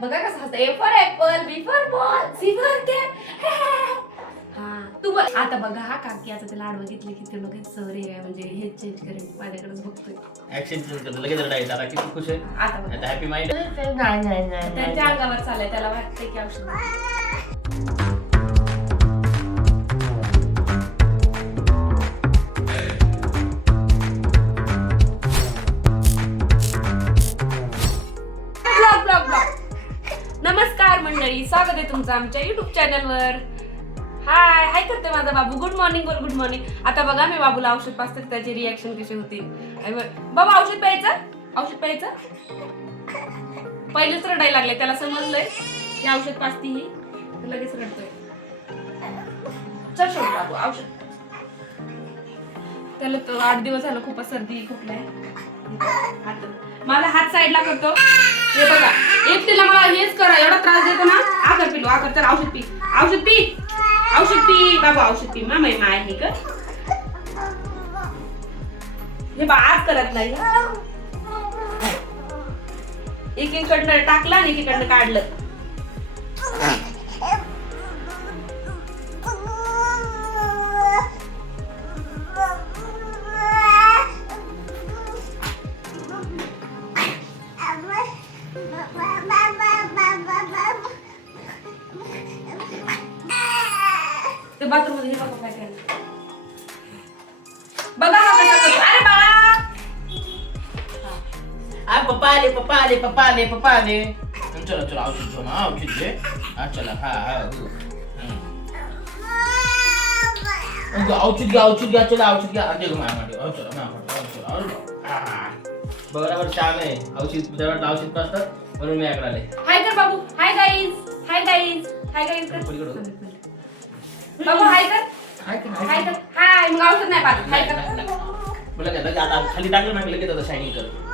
बघा कसं हसतं. A for apple B for ball C for cat हा तू बघ आता बघा हा काकी आता ते लाड बघितले की ते लगेच सॉरी आहे म्हणजे हे चेंज करेन माझ्याकडेच बघतोय. ऍक्शन चेंज करतो लगेच रडायचं. आता किती खुश आहे. आता बघा. आता हॅपी माइंड नाही नाही नाही त्यांच्या अंगावर चाललंय. त्याला वाटतंय की औषध. मंडळी स्वागत आहे तुमचं आमच्या युट्यूब चॅनलवर हाय हाय करते माझा बाबू. गुड मॉर्निंग बोल गुड मॉर्निंग आता बघा मी बाबूला औषध पाचते त्याचे रिॲक्शन कसे होते. बाबा औषध प्यायचं? औषध प्यायचं? पहिलेच रडायला लागले त्याला समजलंय. की औषध पाचती ही लगेच रडतोय. चल शोध बाबू औषध. त्याला तो आठ दिवस झालं खूपच सर्दी खोकलाय नाही मला हात साईडला करतो. हे बघा एकटीला मला हेच करा एवढा त्रास देतो ना. आकर पिलो आकर तर औषध पी. औषध पी. औषध पी. बाबा औषध पी. मामा माय हे कर हे बा आज करत नाही. एकीकडनं टाकलं आणि एकीकडनं काढलं. ते बाथरूममध्ये हे बघा काय केलं. बघा हा कसा करतो. अरे बाळा आ पप्पा आले पप्पा आले पप्पा आले पप्पा आले चला चला औषध घे हा चला हा हा हो. हम्म. अगं, औषध घ्या औषध घ्या चला औषध घ्या अरे माझ्या मागे औषध चला माझ्या मागे औषध अरे बाप. हा, हा. बरोबर छान आहे औषध तुझ्याकडे औषध म्हणून मी आले हाय कर बाबू hi guys hi guys hi guys कर पलीकडे. बाबू हाय कर हाय का? हाय हाय का? कर हाय मग औषध नाही पाहत हाय कर. मला काय लगेच आता खाली टाकलं ना की लगेच आता शायनिंग कर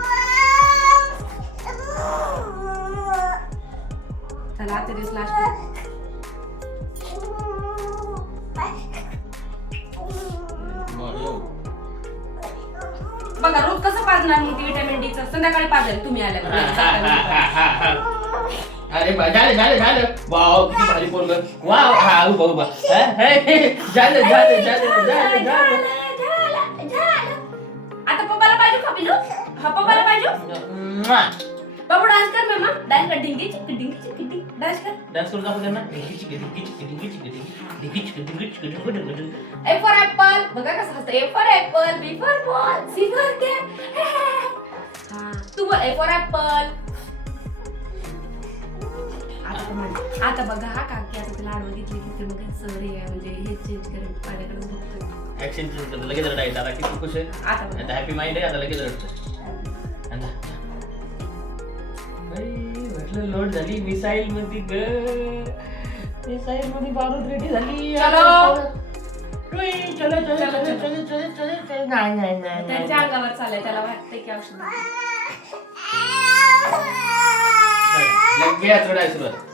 चला आजच्या दिवस लास्ट येऊ. बघा रोज कसं पाजणार मग ती विटॅमिन डी संध्याकाळी पाजेल तुम्ही हा, हा, हा, आल्यावर हा, हा, हा. अरे बा झालं झालं झालं. वाव किती भारी पोरग. वाव हा उभा उभा हा, हे, हे, झालं झालं झालं झालं झालं. आता पप्पाला पाहिजे का पिलू हा पप्पाला पाहिजे? म्वा. बाबू डान्स कर मामा डान्स कर. ढिंगी चिक्की ढिंगी चिक्की ढिंगी. डान्स कर. डान्स करून दाखव त्यांना ढिंगी चिकी, ढिंगी चिकी, ढिंगी चिकी, ढिंगी, ढिंगी चिकी, ढिंगी चिकी, ढिंगी चिकी, ढिंगी. चिकी. ए फॉर ऍपल बघा कसं हसतं. A for apple B for ball C for cat Tu A for apple म्हण- आता बघा हा काकी आता ते लाड बघितले की ते मग सॉरी म्हणजे हे चेंज करेन माझ्याकडे बघतोय. Action change करतो, लगेच रडायचं आता किती खुश आहे? आता बघा. आता हॅपी माइंड आहे आता लगेच रडतो. बाई, म्हटलं लोड झाली मिसाईल मध्ये ग. मिसाईल मध्ये बारूद रेडी झाली. चलो. टुई, चलो चलो चलो, चलो चलो. चलो चलो चलो चलो. नाही नाही नाही त्यांच्या अंगावर चाललंय त्याला वाटतंय की औषध. लगेच रडायला सुरुवात.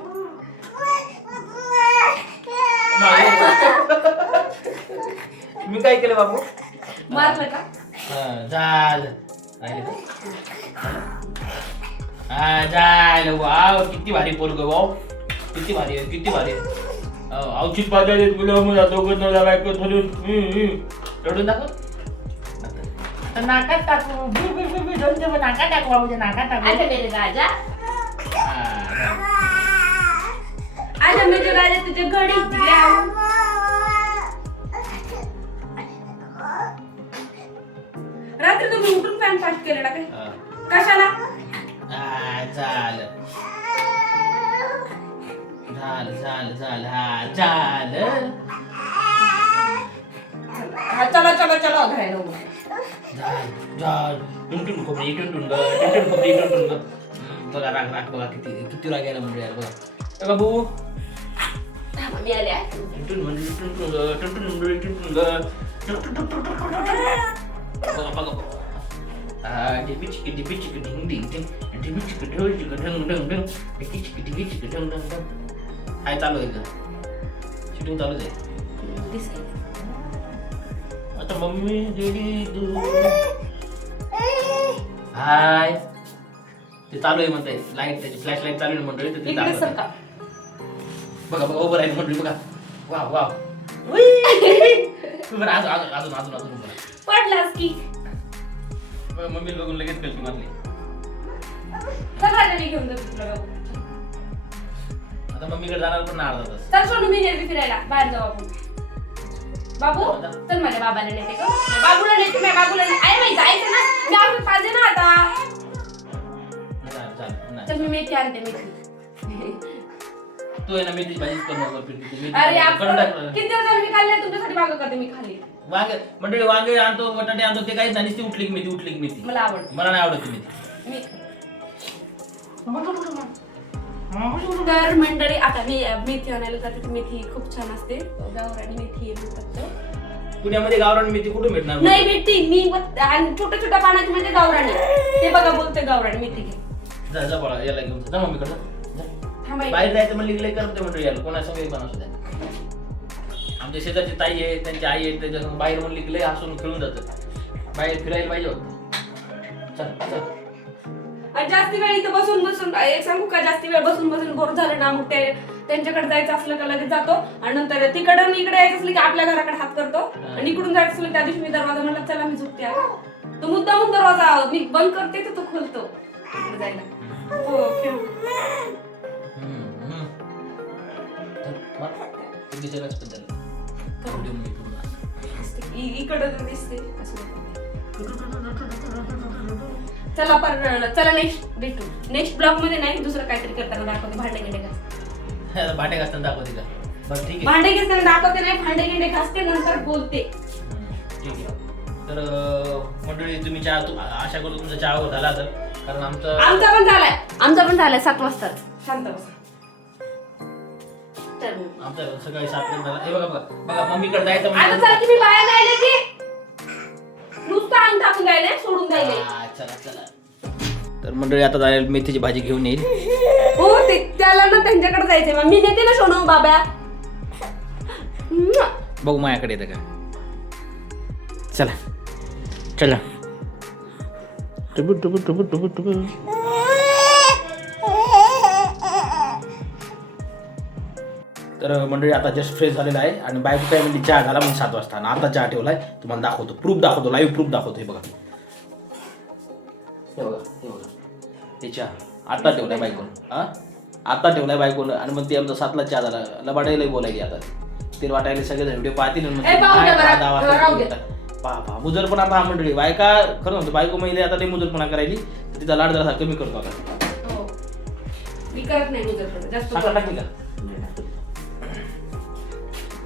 मी काय केलं बाबू? मारलं का? हा, झालं. राहिलं का? हा झालं. वाव किती भारी पोरग वाव. किती भारी आहे किती भारी आहे. औषध पाजा देत मुलं दोघं नवरा बायको धरून. रडून दाखव. आता नाकात टाकू. बी बी बी बी दोन ते नाकात टाकू बाबूच्या नाकात टाकू. मेरे राजा. हा. आजा मेरे राजा तुझे घडी. रात्री तुम्ही उठून फॅन फास्ट केलेला काय हा. कशाला हा, झालं झालं झालं झालं हा झालं हा, चला चला चला घरायला उभं. झालं झालं टुनटुन खोबरी टुनटुन ग टुनटुन खोबरी टुनटुन ग हम्म, बघा राग राग बघा किती किती राग यायला म्हणजे यार बघा ए बाबू थांबा, मी आले आहे. टुनटुन मंडळी, टुनटुन ग, टुनटुन मंडळी, टुनटुन ग. टुक, टुक, टुक, टुक, टुक, टुक, टुक. बघा, बघा, बघा. आ, डिबी चिकी, डिबी चिकी, ढिंग, ढिंग, ढिंग. डिबी चिकी, ढोल चिकी, ढंग, ढंग, ढंग. डिबी चिकी, डिबी चिकी, ढंग, ढंग, ढंग. हाय चालू आहे का शूटिंग चालूच आहे दिसेल. आता मम्मी रेडी हाय ते चालू आहे म्हणते लाइट त्याची फ्लॅश लाइट चालू आहे मंडळी तर ते इकडे दाखवते. सरका. बघा बघा उभं राहील मंडळी बघा वा वा बरं अजून अजून अजून अजून अजून उभं राहा. पडलास की. बघा, मम्मी बघून लगेच कल्पी मारली. चल राजाने घेऊन जातो तुला बाबू. आता मम्मीकडे जाणार पण नाही अर्धा तास. चल सोनू मी नेते फिरायला. बाहेर जाऊ आपण. बाबू चल माझ्या बाबाला नेते का बाबूला नेते माझ्या बाबूला नेते. आहे माहिती जायचं ना? मी आपण पाहिजे ना आता. चालेल, नाही. चल मी मेथी आणते मेथी. तू आहे ना मेथीची भाजीच करू नको पिठी. मेथी अरे करून आपण. किती दिवस झाले मी खाल्ले तुमच्यासाठी बागा करते मी खाल्ली वांगे मंडळी वांगे आणतो बटाटे आणतो ते काहीच नाही. ती उठली की मेथी उठली की मेथी मला आवडते. मला नाही आवडत ती मेथी. मी तर मंडळी आता मी मेथी आणायला जाते. ती मेथी खूप छान असते. गावरानी मेथी आहे म्हणतात. पुण्यामध्ये गावरान मेथी कुठे भेटणार? नाही मेथी मी आणि छोट्या छोट्या पानाची म्हणजे गावराणी ते बघा बोलते गावराणी मेथी घे. जा जा बाळा याला घेऊन जा. मम्मीकडे. जा. बाहेर जायचं म्हणलं की लई करते म्हणतो याला. कोणासंग पण असू द्या. आमच्या शेजारची ताई आहे त्यांची आई आहे त्याच्या बाहेर म्हणली की लई हसून खेळून जातं बाहेर फिरायला पाहिजे होतं. चल चल. आणि जास्ती वेळ इथं बसून बसून एक सांगू का? जास्ती वेळ बसून बसून बोर झालं ना मग ते त्यांच्याकडे जायचं असलं का लगेच जातो. आणि नंतर तिकडं इकडे यायचं असलं की आपल्या घराकडे हात करतो. आणि इकडून जायचं असलं त्या दिवशी मी दरवाजा म्हणला चला मी आता." तो मुद्दामून दरवाजा मी बंद करते तर तो खोलतो. जायला. हो खेळू. हम्म, हम्म. चल, मार. तू बिचाराच पण त्याला. करू देऊन मी पूर्ण. इ- इकडं दिसते असं चला पर चला नेक्स्ट भेटू नेक्स्ट ब्लॉगमध्ये नाही दुसरं काहीतरी करताना दाखवते भांडे गिंडे घास भांडे घासताना दाखवते का बरं ठीक आहे भांडे घेताना दाखवते नाही भांडे गिंडे घासते नंतर बोलते हम्म, ठीक आहे तर मंडळी तुम्ही चहा तू आशा करतो तुमचा चहा झाला तर कारण आमचं आमचा पण झालाय आमचा पण झालाय सात वाजता शांत बसा चल मग. आमचं सकाळी सात पर्यंत झाला. हे बघा बघा. बघा मम्मीकडे जायचं आता म्हणजे चल की मी बाहेर जायले की नुसतं अंग टाकून जायले सोडून जायले हा, चला चला. तर मंडळी आता जायला मेथीची भाजी घेऊन येईल. हो ते त्याला ना त्यांच्याकडे जायचंय. मग मी नेते ना सोनू बाब्या. म्वा. बघू माझ्याकडे येतं का? चला. चला. टुबू टुबू टुबू टुबू टुबू तर मंडळी आता जस्ट फ्रेश झालेला आहे आणि बायको काय म्हणजे चहा घाला म्हणून सात वाजता. आणि आता चहा ठेवलाय तुम्हाला दाखवतो. प्रूफ दाखवतो लाईव्ह प्रूफ दाखवतो. हे बघा. हे बघा हे बघा. हे चहा. आता ठेवलाय बायकोनं हा? आता ठेवलाय बायकोनं आणि मग ते आमचा सातला चहा झाला. लबाडायला बोलायची आता. ते वाटायला सगळे व्हिडिओ पाहतील आणि ए, पाहू? पहा पहा मुजर पण आता हा मंडळी. बायका खरं म्हणतो बायको महिला आता लई मुजरपणा करायली. तर तिचा लाड जरा कमी करतो आता. हो. मी करत नाही मुजरपणा जास्त टाकली का?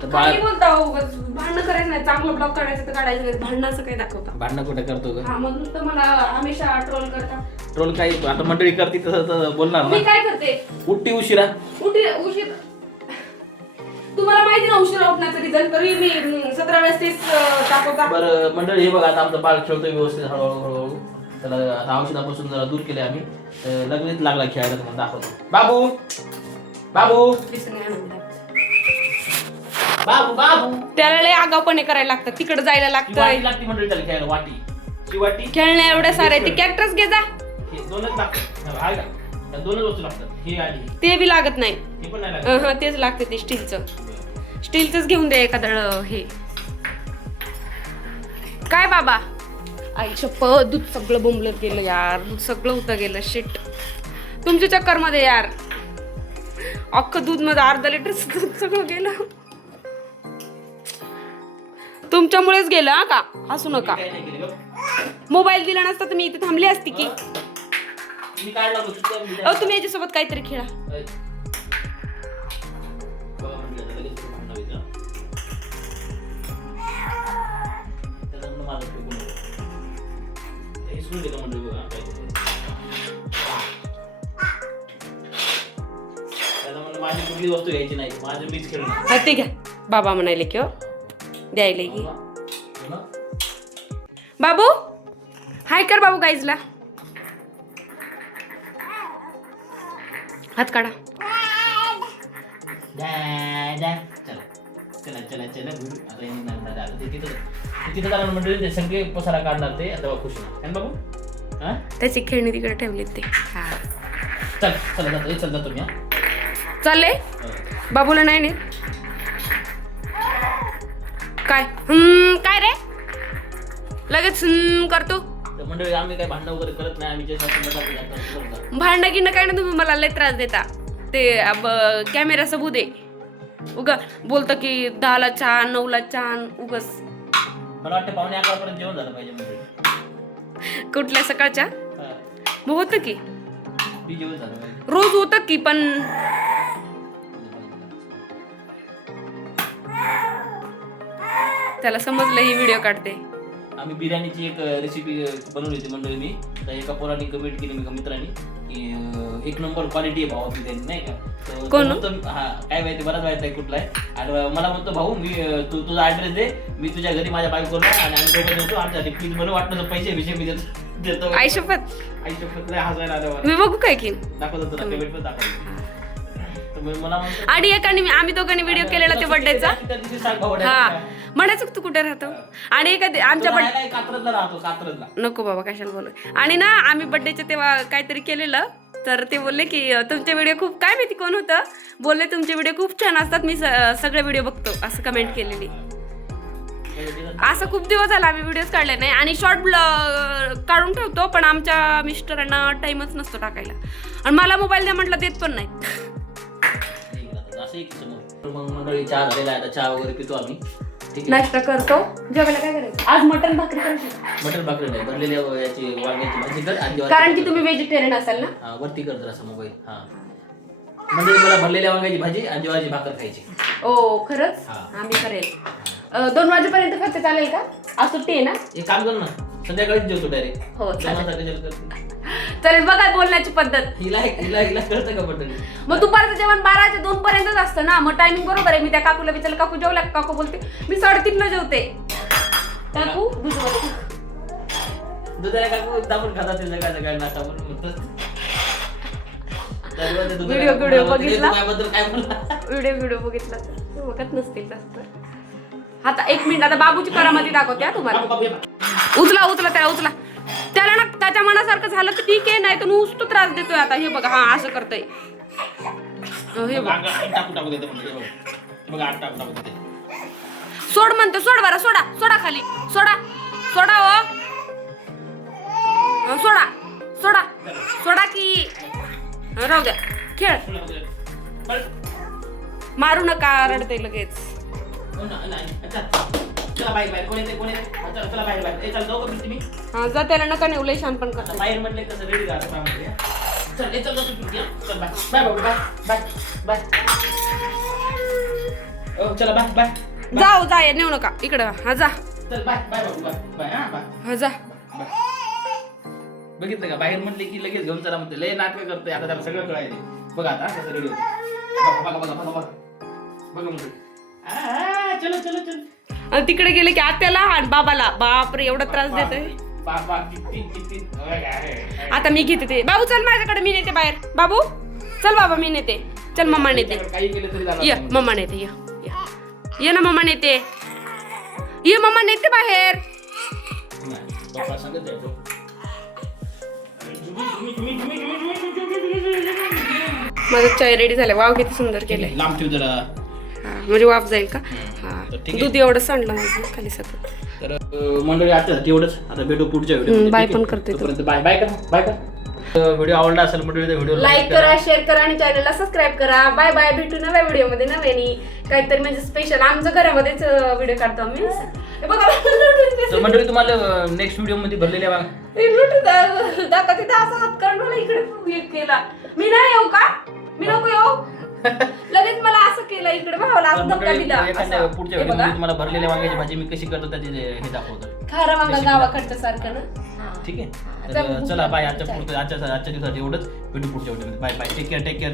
तर बाळ काही बोलता हो उगाच. भांडणं करायचं नाही. चांगलं ब्लॉग काढायचं तर काढायचं नाही. भांडणाचं काही दाखवता. भांडणं कुठे करतो का हा मग नुसतं मला हमेशा ट्रोल करता. ट्रोल काही आता मंडळी करते तसं तर बोलणार मी ना. काय करते? उठती उशिरा. उठी उशीर तुम्हाला माहिती ना उशिरा उठण्याचं रिझन तरी मी सतरा वेळेस तेच अं, दाखवता. बरं मंडळी हे बघा आता आमचं बाळ खेळतोय व्यवस्थित हळूहळू हळूहळू. त्याला आता औषधापासून जरा दूर केले आम्ही. तर लगेच लागला खेळायला तुम्हाला दाखवतो. बाबू! बाबू! नाही. बाबू बाबू. त्याला लय आगावपणे करायला लागतं. तिकडे जायला ती लागतं वाटी लागते मंडळी त्याला खेळायला वाटी. ती वाटी? खेळण्या एवढ्या सारे ते कॅक्टस घे जा. हे दोनच लागतात. हा का त्या दोनच वस्तू लागतात. ही आणि ही. ते बी लागत नाही. ही पण नाही लागत. अहं, तेच लागते ते स्टीलचं. स्टीलचंच घेऊन दे एखादं हे. काय बाबा? आई शप्पथ दूध सगळं बोंबलत गेलं यार. दूध सगळं होतं गेलं. शिट तुमच्या चक्करमध्ये यार. अख्खं दूधमध्ये अर्धा लिटर दूध सगळं गेलं. तुमच्यामुळेच गेलं हा का? हसू नका. मोबाईल दिला नसता मी इथे थांबली असती की. अहो तुम्ही याच्यासोबत काहीतरी खेळा. माझं कुठली वस्तू घ्यायची नाही माझं मीच हा ते घ्या. बाबा म्हणाले की हो. द्यायला की? बाबू हाय कर बाबू गाईजला हात काढा. चला चला चला चला गुरु. आता यांनी नाही म्हणणार. आता ते तिथं ते तिथं जाणार मंडळी ते सगळे पसारा काढणार ते आता खुश होणार. ना बाबू हा त्याची खेळणी तिकडे ठेवलीत ते हा चल चला जातो ए, चल जातो मी चालले हो. बाबूला नाही नेत हम्म काय रे? लगेच हम्म करतो. तर मंडळी आम्ही काही भांडण वगैरे करत नाही आम्ही जे शासन मजाक करतो, करतो. भांडण गिंड काय ना तुम्ही मला लय त्रास देता. ते अब कॅमेरा सबू दे उग बोलतं की दहाला छान नऊला छान उगस मला वाटतं पावणे अकरापर्यंत जेवण झालं पाहिजे मंडळी. कुठल्या सकाळच्या? हा. मग होतं की? मी जेवण झालं पाहिजे. रोज होतं की पण त्याला समजलं ही व्हिडिओ काढते. आम्ही बिर्याणीची एक रेसिपी बनवली होती मंडळी मी. तर एका पोराने कमेंट केली मी एका मित्राने की एक नंबर क्वालिटी आहे भावा बिर्याणी नाही का? कोण? हा काय माहिती बराच माहीत आहे कुठला आहे? आणि मला म्हणतो भाऊ मी तू तुझा ऍड्रेस दे मी तुझ्या घरी माझ्या बायकोला आणि आम्ही दोघं देतो आमच्यासाठी प्लीज मला वाटलं तर पैसे विषय मी देतो देतो. आई शपथ. आई शपथ लय हसायला आलं मी बघू काय की. दाखवतो तुला पेमेंट पण दाखवतो. आणि एकाने आम्ही दोघांनी व्हिडिओ केलेला ते बर्थडेचा हा. म्हणायचं तू कुठे राहतो? आणि आमच्या बर्थडे नाही कात्रजला राहतो कात्रजला. नको बाबा कशाला बोलू? आणि ना आम्ही बर्थडेच्या तेव्हा काहीतरी केलेलं. तर ते बोलले की तुमचे व्हिडिओ खूप काय माहिती कोण होतं? बोलले तुमचे व्हिडिओ खूप छान असतात मी स- सगळे व्हिडिओ बघतो असं कमेंट केलेली. असं खूप दिवस झाला आम्ही व्हिडिओज काढले नाही. आणि शॉर्ट काढून ठेवतो पण आमच्या मिस्टरांना टाइमच नसतो टाकायला. आणि मला मोबाईल द्या म्हटलं देत पण नाही. असं एक समोर. मग मंडळी चहा झालेला आहे आता चहा वगैरे पितो आम्ही. ठीक आहे नाश्ता करतो. जेवायला काय करायचं? आज मटन भाकरी करायची. मटन भाकरी नाही भरलेल्या याची वांग्याची भाजी कर आणि कारण की. तुम्ही व्हेजिटेरियन असाल ना? हा वरती कर जरासा मोबाईल हा. मंडळी मला भरलेल्या वांग्याची भाजी आणि ज्वारीची भाकर खायची. ओ खरंच? हा. आम्ही करेल. अं, दोन वाजेपर्यंत करते चालेल का? आज सुट्टी आहे ना? एक काम कर ना संध्याकाळीच जेवतो डायरेक्ट हो चालेल. करते. चालेल बघा बोलण्याची पद्धत. हिला हिला हिला कळतं का मंडळी मग दुपारचं जेवण बाराच्या दोन पर्यंतच असतं ना. मग टायमिंग बरोबर आहे. मी त्या काकूला विचारलं काकू जेवला का?" काकू बोलते मी साडेतीन ला जेवते. काकू? दुधवाली. दुधाला काकू दाबून खातात ते सकाळ सकाळी नाश्ता म्हणून म्हणतात. त्यामुळे ते दुधाला व्हिडिओ- व्हिडिओ काकू बघितला? माझ्याबद्दल काय बोलला? व्हिडिओ व्हिडिओ बघितला. तर बघत नसतील जास्त. आता एक मिनिट आता बाबूची करामती दाखवते हा तुम्हाला. उचला उचला त्याला उचला. त्याला ना त्याच्या मनासारखं झालं तर ठीक आहे नाही तर नुसतं त्रास देतोय आता. हे बघा हा असं करतय. हे बघ. आग- आग टाकू टाकू देते म्हणजे बघ. बघ आग टाकू टाकू देते. सोड म्हणतो सोड बरं सोडा सोडा खाली. सोडा सोडा हो. सोडा सोडा सोडा की. राहू द्या. खेळ. पुन्हा बघ. बघ. मारू नका रडते लगेच. हो ना, नाही. अच्छा. चला बाहेर बाहेर. कोण येते कोण येते चला चला बाहेर बाहेर. ए, चल जाऊ का तुम्ही हा जा त्याला नका नेऊ लय शान पण बाहेर म्हटले कसं रेडी राहतं हा. चल ए, चल जाऊ तुम्ही, हा. चल बाय. बाय बाबू बाय बाय बाय. ओ चला बाय बाय बाय. जाऊ जा नेऊ नका. इकडं हा जा. चल बाय बाय बाबू बाय बाय हा बाय. हा जा. बाय. बघितलं का? बाहेर म्हटले की लगेच घेऊन चला म्हणते. लय नाटक करते. आता त्याला सगळं कळायले बघा आता कसं रेडी बघा बघा बघा बघा बघा. बघा म्हणते आ, आ, चलो चलो चलो. आणि तिकडे गेले की आत्याला आणि बाबाला. बापरे एवढा त्रास देतोय. आता मी घेते ते. बाबू चल माझ्याकडे मी नेते बाहेर. बाबू चल बाबा मी नेते. चल मम्मा नेते. ये. मम्मा नेते ये. ये. ये ना मम्मा नेते. ये मम्मा नेते बाहेर. माझं चाय रेडी झालं. वाव किती सुंदर केलंय. लांब ठेव जरा. म्हणजे वाफ जाईल का? हा. तर ठीक आहे. दूध एवढं सांडलं माझं खाली सगळं तर अं, मंडळी आजच्यासाठी एवढंच आता भेटू पुढच्या व्हिडिओ बाय पण करते तो. बाय बाय बाय व्हिडिओ आवडला असेल मंडळी तर व्हिडिओ लाईक करा शेअर करा आणि चॅनलला सबस्क्राईब करा. बाय बाय भेटू नव्या व्हिडिओमध्ये नव्याने. काहीतरी म्हणजे स्पेशल आमच्या घरामध्येच व्हिडिओ काढतो आम्ही. हे. बघा तर मंडळी तुम्हाला नेक्स्ट व्हिडिओमध्ये भरलेल्या बघा. हे लुटू दा- दाखवते. तर असा हात करून मला इकडे हे केला. मी नाही येऊ का? मी नको येऊ? लगेच मला असं केलं इकडे भावाला असं धक्का दिला. असा. पुढच्या हे बघा. तुम्हाला भरलेल्या वांग्याची भाजी मी कशी करतो त्याचे हे दाखवतो. खारं वांगा Recipe गावाकडचं सारखं ना? ठीक आहे? चल, तर चला बाय. आजच्या पुढच्या आजच्या आजच्या दिवसासाठी एवढंच. भेटू पुढच्या video bye bye. Take care take care